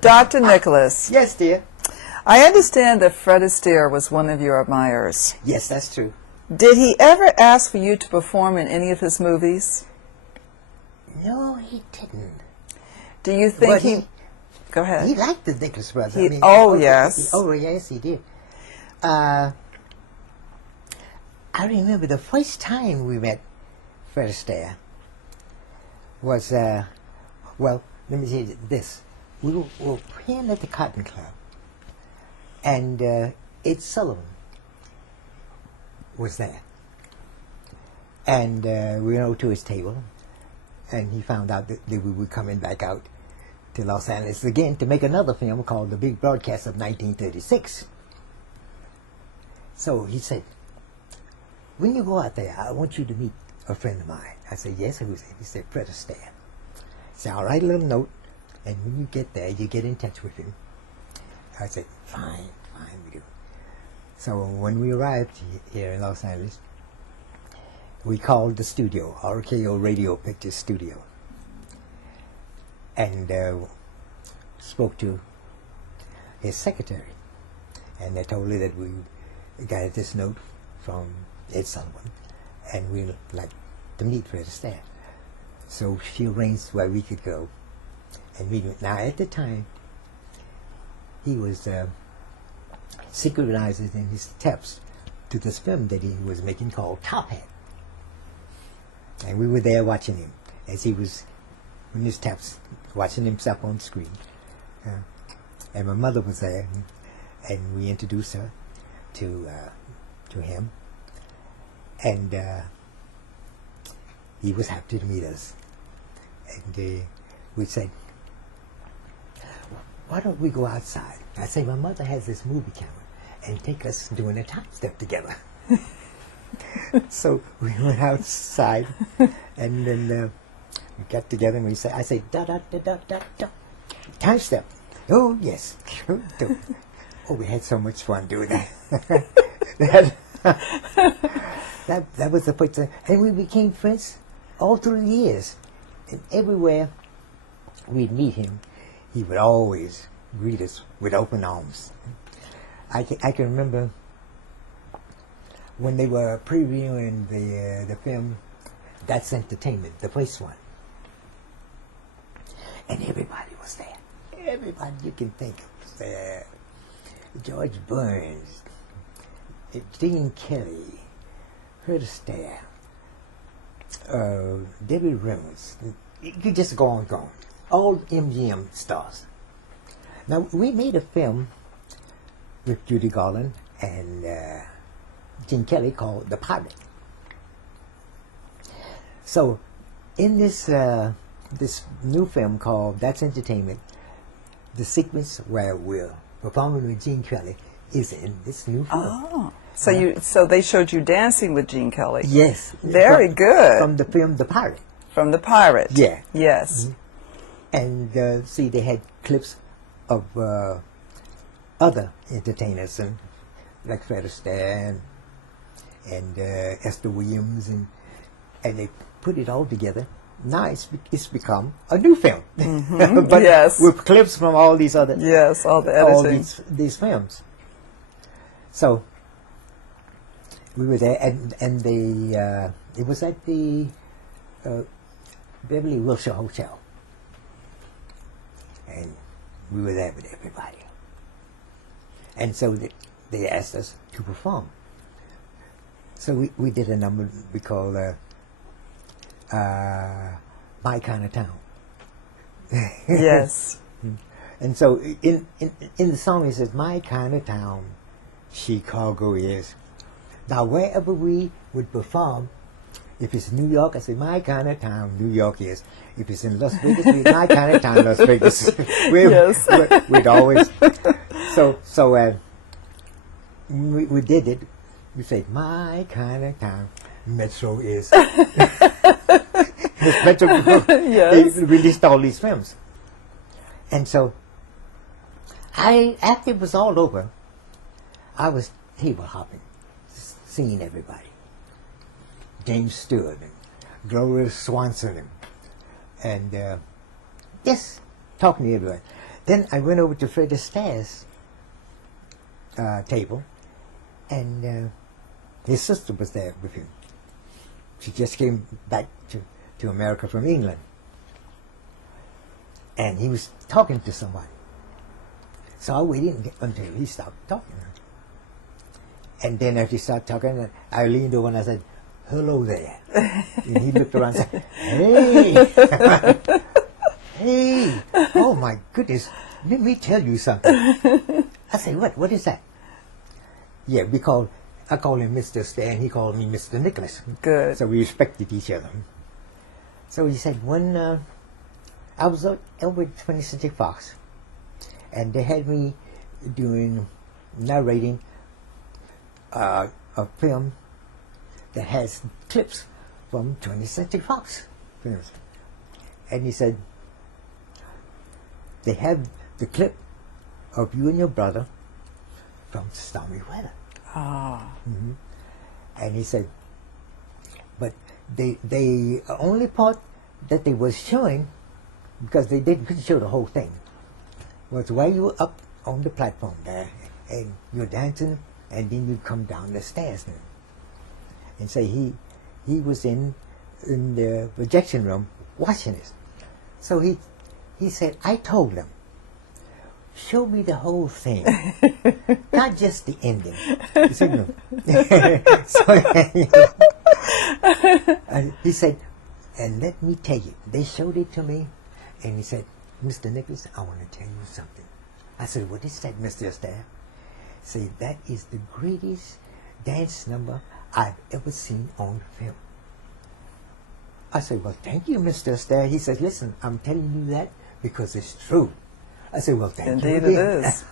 Dr. Nicholas, Yes, dear. I understand that Fred Astaire was one of your admirers. Yes, that's true. Did he ever ask for you to perform in any of his movies? No, he didn't. Do you think But he... Go ahead. He liked the Nicholas brothers. He- oh, yes. Yes, he did. I remember the first time we met Fred Astaire was, well, let me tell you this. We were playing at the Cotton Club, and Ed Sullivan was there. And we went over to his table, and he found out that we were coming back out to Los Angeles again to make another film called The Big Broadcast of 1936. So he said, when you go out there, I want you to meet a friend of mine. I said, yes, who's it? He said, Fred Astaire. He said, I'll write a little note, and when you get there, you get in touch with him. I said, fine, we do. So when we arrived here in Los Angeles, we called the studio, RKO Radio Pictures Studio, and spoke to his secretary. And they told her that we got this note from Ed Sullivan, and we'd like to meet Fred Astaire. So she arranged where we could go and meet him. Now, at the time, he was synchronizing his steps to this film that he was making called Top Hat. And we were there watching him as he was in his steps, watching himself on screen. And my mother was there, and we introduced her to him. And he was happy to meet us. And we said, why don't we go outside? I say, my mother has this movie camera, and take us doing a time step together. So we went outside, and then we got together, and I say, da da da da da da, time step. Oh yes. Oh, we had so much fun doing that. that was the first time, and we became friends all through the years. And everywhere we'd meet him, he would always greet us with open arms. I can remember when they were previewing the film That's Entertainment, the first one, and everybody was there. Everybody you can think of was there. George Burns, Gene Kelly, Fred Astaire, Debbie Reynolds. You could just go on. All MGM stars. Now, we made a film with Judy Garland and Gene Kelly called The Pirate. So, in this this new film called That's Entertainment, the sequence where we're performing with Gene Kelly is in this new film. Oh, so they showed you dancing with Gene Kelly. Yes. Very good. From the film The Pirate. From The Pirate. Yeah. Yes. Mm-hmm. And see, they had clips of other entertainers, and like Fred Astaire and Esther Williams, and they put it all together. Now it's become a new film, Mm-hmm. but yes, with clips from all these other all the editing, all these films. So we were there, and it was at the Beverly Wilshire Hotel, and we were there with everybody. And so they asked us to perform. So we did a number we call My Kind of Town. Yes. And so in the song it says, my kind of town, Chicago is. Now wherever we would perform, if it's New York, I say, my kind of town, New York is. If it's in Las Vegas, my kind of town, Las Vegas. We'd always. So we did it. We said, my kind of town, Metro is. Metro, yes. They released all these films. And so, after it was all over, I was table hopping, seeing everybody. James Stewart and Gloria Swanson and just talking to everyone. Then I went over to Fred Astaire's table, and his sister was there with him. She just came back to America from England. And he was talking to somebody. So I waited until he stopped talking. And then after he started talking, I leaned over and I said, "Hello there." And he looked around and said, "Hey." "Hey, oh my goodness, let me tell you something." I said, what is that?" "Yeah, I call him Mr. Astaire and he called me Mr. Nicholas." Good. So we respected each other. So he said, when I was over at 20th Century Fox, and they had me narrating a film that has clips from 20th Century Fox films. And he said, they have the clip of you and your brother from Stormy Weather. Ah. Mm-hmm. And he said, but the only part that they was showing, because they couldn't show the whole thing, was while you were up on the platform there, and you're dancing, and then you come down the stairs. And say he was in the projection room watching this. So he said, I told him, show me the whole thing, not just the ending. He said, no. So he said, and let me tell you, they showed it to me, and he said, "Mr. Nicholas, I want to tell you something." I said, "What is that, Mr. Astaire?" Say, "That is the greatest dance number I've ever seen on film." I said, "Well, thank you, Mr. Astaire." He said, "Listen, I'm telling you that because it's true." I said, "Well, thank you Indeed again." it is.